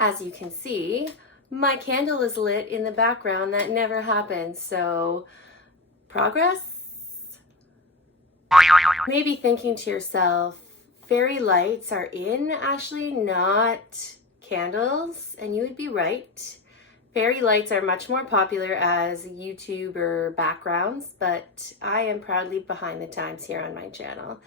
As you can see, my candle is lit in the background. That never happens. So, progress? Maybe thinking to yourself, fairy lights are in, Ashley, not candles. And you would be right. Fairy lights are much more popular as YouTuber backgrounds, but I am proudly behind the times here on my channel.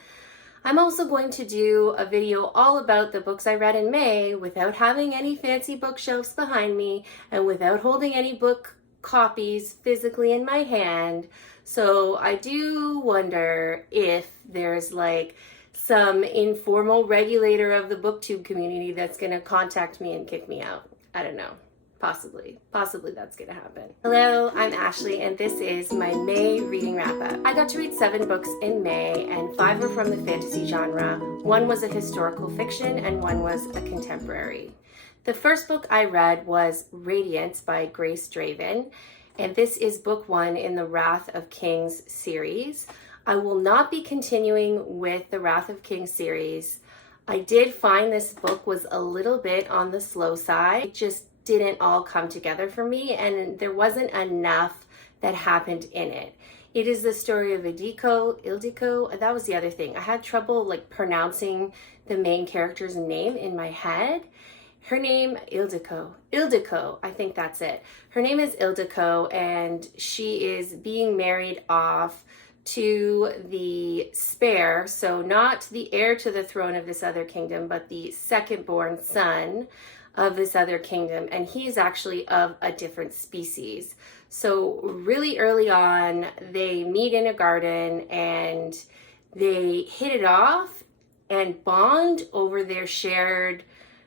I'm also going to do a video all about the books I read in May without having any fancy bookshelves behind me and without holding any book copies physically in my hand. So I do wonder if there's like some informal regulator of the booktube community that's going to contact me and kick me out. I don't know. Possibly that's gonna happen. Hello, I'm Ashley and this is my May reading wrap up. I got to read 7 books in May and 5 were from the fantasy genre. 1 was a historical fiction and 1 was a contemporary. The first book I read was Radiance by Grace Draven, and this is book 1 in the Wrath of Kings series. I will not be continuing with the Wrath of Kings series. I did find this book was a little bit on the slow side. It just didn't all come together for me, and there wasn't enough that happened in it. It is the story of Ildiko. That was the other thing. I had trouble like pronouncing the main character's name in my head. Her name, Ildiko, I think that's it. Her name is Ildiko, and she is being married off to the spare, so not the heir to the throne of this other kingdom, but the second born son of this other kingdom, and he's actually of a different species. So really early on, they meet in a garden and they hit it off and bond over their shared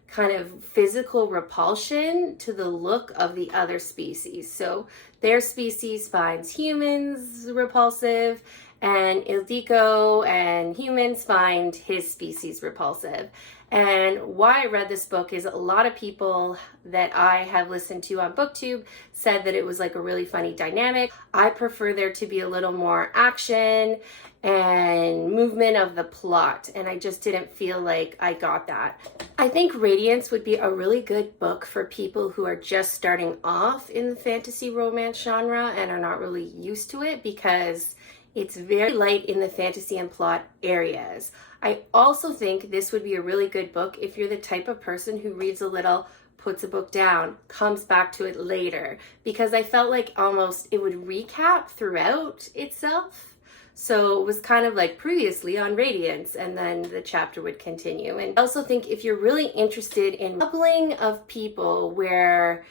kind of physical repulsion to the look of the other species. So their species finds humans repulsive, and Ildiko and humans find his species repulsive. And why I read this book is a lot of people that I have listened to on BookTube said that it was like a really funny dynamic. I prefer there to be a little more action and movement of the plot, and I just didn't feel like I got that. I think Radiance would be a really good book for people who are just starting off in the fantasy romance genre and are not really used to it, because it's very light in the fantasy and plot areas. I also think this would be a really good book if you're the type of person who reads a little, puts a book down, comes back to it later, because I felt like almost it would recap throughout itself. So it was kind of like previously on Radiance, and then the chapter would continue. And I also think if you're really interested in a coupling of people where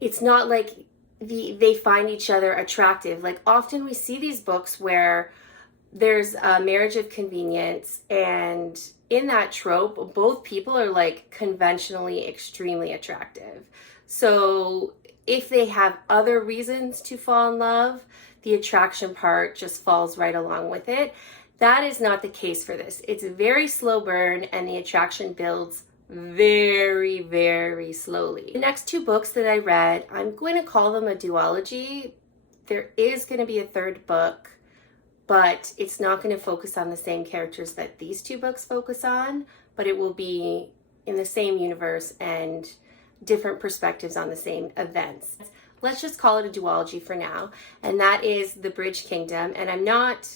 it's not like they find each other attractive. Like often we see these books where there's a marriage of convenience, and in that trope, both people are like conventionally extremely attractive. So if they have other reasons to fall in love, the attraction part just falls right along with it. That is not the case for this. It's a very slow burn, and the attraction builds very, very slowly. The next 2 books that I read, I'm going to call them a duology. There is going to be a 3rd book, but it's not going to focus on the same characters that these 2 books focus on, but it will be in the same universe and different perspectives on the same events. Let's just call it a duology for now, and that is The Bridge Kingdom. And I'm not,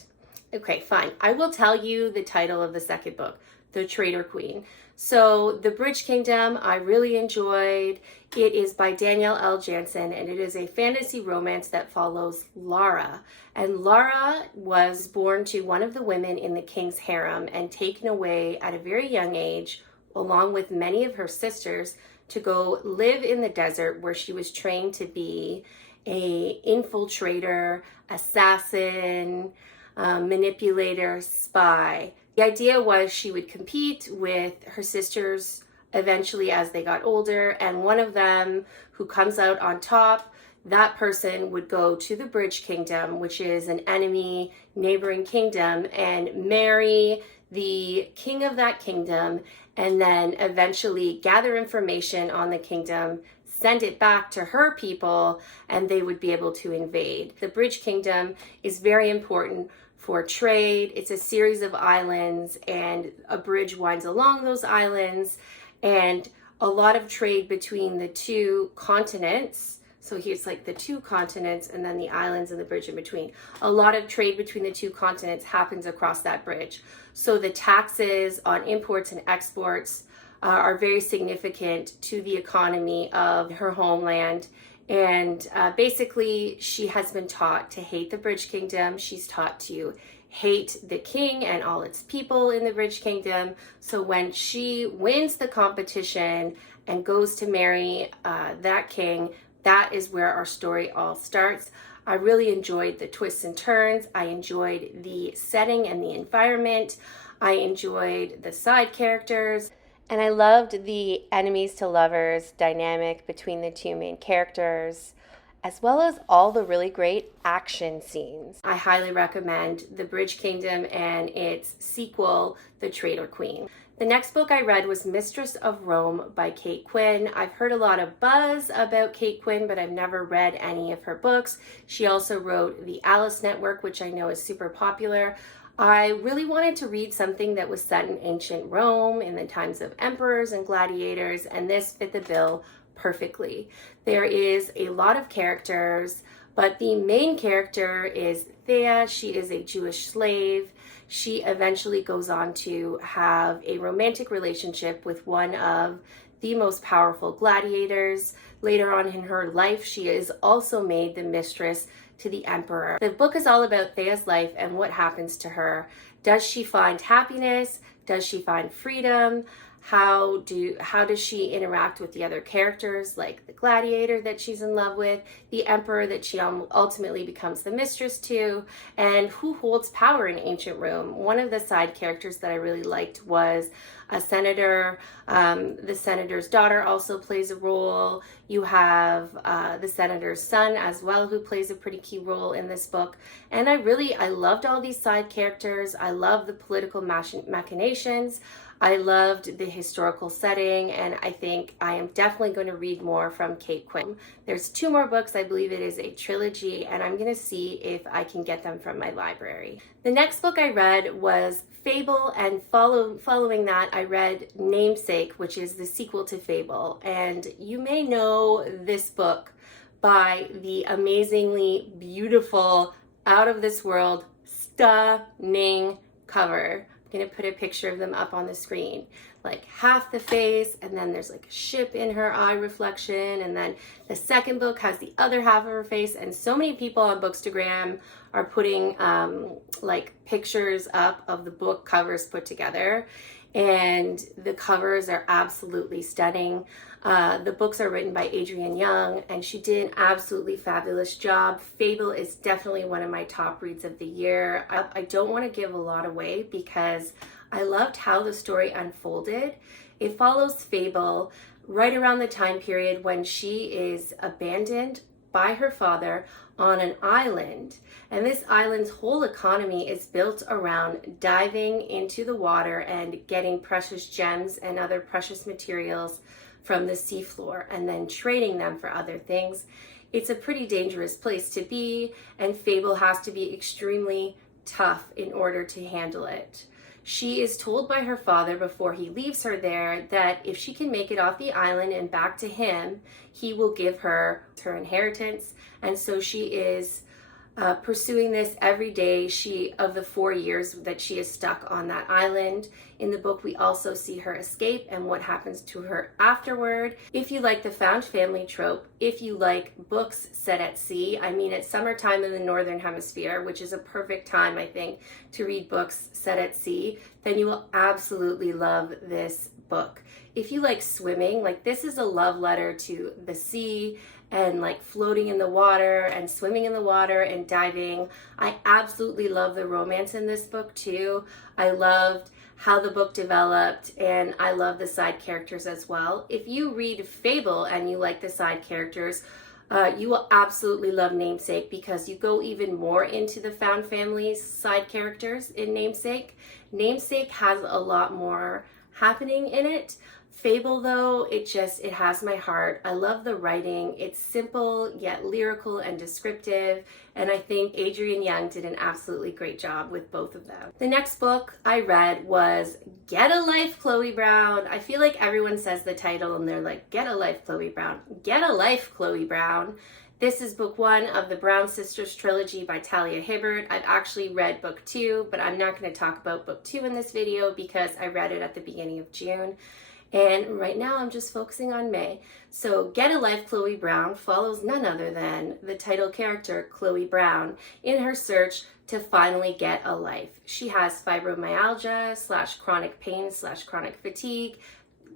okay, fine. I will tell you the title of the 2nd book, The Traitor Queen. So The Bridge Kingdom, I really enjoyed. It is by Danielle L. Jansen, and it is a fantasy romance that follows Lara. And Lara was born to one of the women in the king's harem and taken away at a very young age, along with many of her sisters, to go live in the desert, where she was trained to be a infiltrator, assassin, manipulator, spy. The idea was she would compete with her sisters eventually as they got older, and one of them who comes out on top, that person would go to the Bridge Kingdom, which is an enemy neighboring kingdom, and marry the king of that kingdom, and then eventually gather information on the kingdom, send it back to her people, and they would be able to invade. The Bridge Kingdom is very important for trade. It's a series of islands, and a bridge winds along those islands, and a lot of trade between the two continents. So here's like the two continents and then the islands and the bridge in between. A lot of trade between the two continents happens across that bridge. So the taxes on imports and exports are very significant to the economy of her homeland. And basically, she has been taught to hate the Bridge Kingdom. She's taught to hate the king and all its people in the Bridge Kingdom. So when she wins the competition and goes to marry that king, that is where our story all starts. I really enjoyed the twists and turns. I enjoyed the setting and the environment. I enjoyed the side characters. And I loved the enemies to lovers dynamic between the two main characters, as well as all the really great action scenes. I highly recommend The Bridge Kingdom and its sequel, The Traitor Queen. The next book I read was Mistress of Rome by Kate Quinn. I've heard a lot of buzz about Kate Quinn, but I've never read any of her books. She also wrote The Alice Network, which I know is super popular. I really wanted to read something that was set in ancient Rome in the times of emperors and gladiators, and this fit the bill perfectly. There is a lot of characters, but the main character is Thea. She is a Jewish slave. She eventually goes on to have a romantic relationship with one of the most powerful gladiators. Later on in her life, she is also made the mistress to the emperor. The book is all about Thea's life and what happens to her. Does she find happiness? Does she find freedom? How does she interact with the other characters, like the gladiator that she's in love with, the emperor that she ultimately becomes the mistress to, and who holds power in ancient Rome? One of the side characters that I really liked was a senator. The senator's daughter also plays a role. You have the senator's son as well, who plays a pretty key role in this book. And I loved all these side characters. I love the political machinations. I loved the historical setting, and I think I am definitely going to read more from Kate Quinn. There's 2 more books. I believe it is a trilogy, and I'm going to see if I can get them from my library. The next book I read was Fable, and following that, I read Namesake, which is the sequel to Fable. And you may know this book by the amazingly beautiful, out of this world, stunning cover. I'm going to put a picture of them up on the screen. Like half the face, and then there's like a ship in her eye reflection, and then the second book has the other half of her face. And so many people on Bookstagram are putting like pictures up of the book covers put together, and the covers are absolutely stunning. The books are written by Adrienne Young, and she did an absolutely fabulous job. Fable is definitely one of my top reads of the year. I don't want to give a lot away because I loved how the story unfolded. It follows Fable right around the time period when she is abandoned by her father on an island. And this island's whole economy is built around diving into the water and getting precious gems and other precious materials from the seafloor and then trading them for other things. It's a pretty dangerous place to be, and Fable has to be extremely tough in order to handle it. She is told by her father before he leaves her there that if she can make it off the island and back to him, he will give her her inheritance. And so she is pursuing this every day of the 4 years that she is stuck on that island. In the book, we also see her escape and what happens to her afterward. If you like the found family trope, if you like books set at sea, I mean, it's summertime in the Northern Hemisphere, which is a perfect time, I think, to read books set at sea, then you will absolutely love this book. If you like swimming, like this is a love letter to the sea and like floating in the water and swimming in the water and diving. I absolutely love the romance in this book too. I loved how the book developed, and I love the side characters as well. If you read Fable and you like the side characters, you will absolutely love Namesake because you go even more into the found family's side characters in Namesake. Namesake has a lot more happening in it. Fable, though, it has my heart. I love the writing. It's simple yet lyrical and descriptive, and I think Adrienne Young did an absolutely great job with both of them. The next book I read was Get a Life, Chloe Brown. I feel like everyone says the title and they're like, Get a Life, Chloe Brown. Get a Life, Chloe Brown. This is book 1 of the Brown Sisters trilogy by Talia Hibbert. I've actually read book 2, but I'm not going to talk about book 2 in this video because I read it at the beginning of June. And right now I'm just focusing on May. So Get a Life, Chloe Brown follows none other than the title character, Chloe Brown, in her search to finally get a life. She has fibromyalgia / chronic pain / chronic fatigue.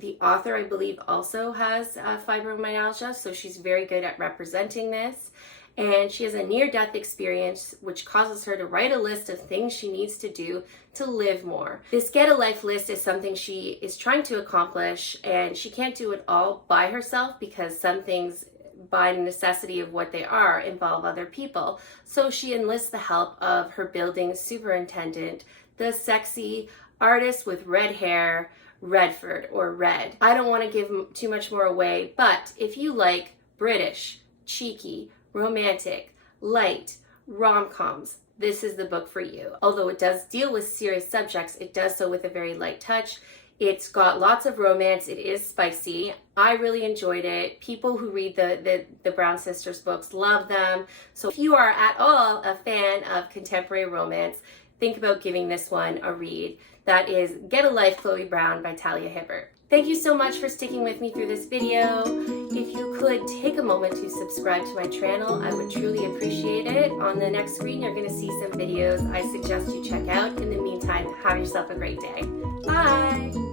The author, I believe, also has fibromyalgia, so she's very good at representing this. And she has a near-death experience, which causes her to write a list of things she needs to do to live more. This Get a Life list is something she is trying to accomplish, and she can't do it all by herself because some things, by necessity of what they are, involve other people. So she enlists the help of her building superintendent, the sexy artist with red hair, Redford, or Red. I don't want to give too much more away, but if you like British, cheeky, romantic, light, rom-coms, this is the book for you. Although it does deal with serious subjects, it does so with a very light touch. It's got lots of romance. It is spicy. I really enjoyed it. People who read the Brown Sisters books love them. So if you are at all a fan of contemporary romance, think about giving this one a read. That is Get a Life, Chloe Brown by Talia Hibbert. Thank you so much for sticking with me through this video. If you could take a moment to subscribe to my channel, I would truly appreciate it. On the next screen, you're going to see some videos I suggest you check out. In the meantime, have yourself a great day. Bye!